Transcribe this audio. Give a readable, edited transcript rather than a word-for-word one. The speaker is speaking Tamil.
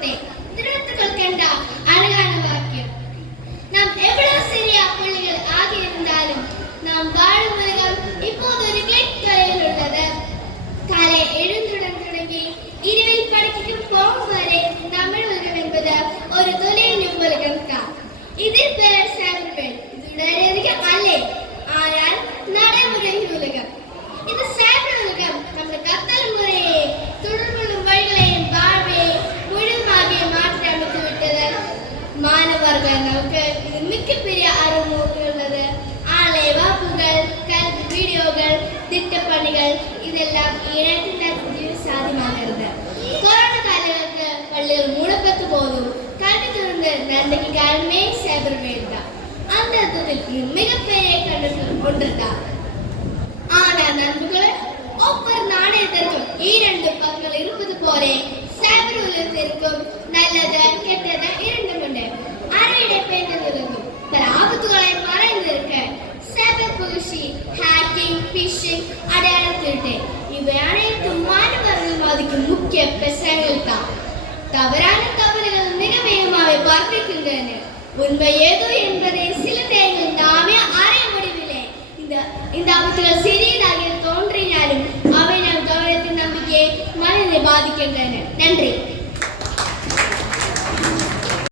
திருடத்தை திருடத்துக்கள் கண்ட அழகான வாக்கியம். நாம் எவ்வளவு சிறிய புள்ளிகள் ஆகியிருந்தாலும் நாம் வாழும் உலகம் இப்போது ஒரு கிளிக் தொலைவில் உள்ளது. காலை எழுந்துடன் தொடங்கி இரவில் படுக்கைக்கு போகும் வரை தமிழ் உலகம் என்பது ஒரு தொலைநுட்ப உலகம் தான். இதில் பெயர் சைபர்வேல். இது அல்ல, ஆனால் நடைமுறை உலகம். இந்த சைபர் உலகம் நமது கற்றல் முறையை தொடர்புள்ள வழிகளையும் வாழ்வை முழுமையாக மாற்றி அமைத்து விட்டது. மாணவர்கள் நமக்கு இது மிகப்பெரிய அறிமுகமுள்ளது. ஆன்லைன் வகுப்புகள், கல்வி வீடியோகள், திட்டப்பணிகள் இதெல்லாம் இணையத்தில் சாத்தியமாகிறது. கொரோனா காலங்களுக்கு பள்ளிகள் மூடப்பட்ட போதும் கல்வி தொடர்ந்து நடந்ததுக்கு காரணமே சைபர்வேல் தான். அந்த அர்த்தத்தில் மிகப்பெரிய கண்டுபிடிப்பு ஒன்றுதான். ஆனால் நண்பர்களே, ஒவ்வொரு நாணயத்திற்கும் இரண்டு பக்கங்கள் இருப்பது போலே சைபர் உலகத்திற்கும் நல்லது கெட்டது இரண்டும் உண்டு. அரையிடை பேர்ந்ததுக்கும் பல ஆபத்துகளை மறைந்திருக்க சைபர் புகழ்ச்சி, ஹேக்கிங், பிஷிங், அடையாள திருட்டு இவை அனைத்தும் மாணவர்கள் பாதிக்கும் முக்கிய பிரச்சனைகள் தான். தவறான தவறுகள் மிக வேகமாக பார்க்கின்றன. உண்மை ஏதோ என்பதை சில நேரங்கள் நாமே அறிய முடியவில்லை. இந்த ஆபத்துகள் சிறியதாக தோன்றினாலும் அவை நம் கவனத்தின் நம்பிக்கையை மனதை பாதிக்கின்றன. நன்றி.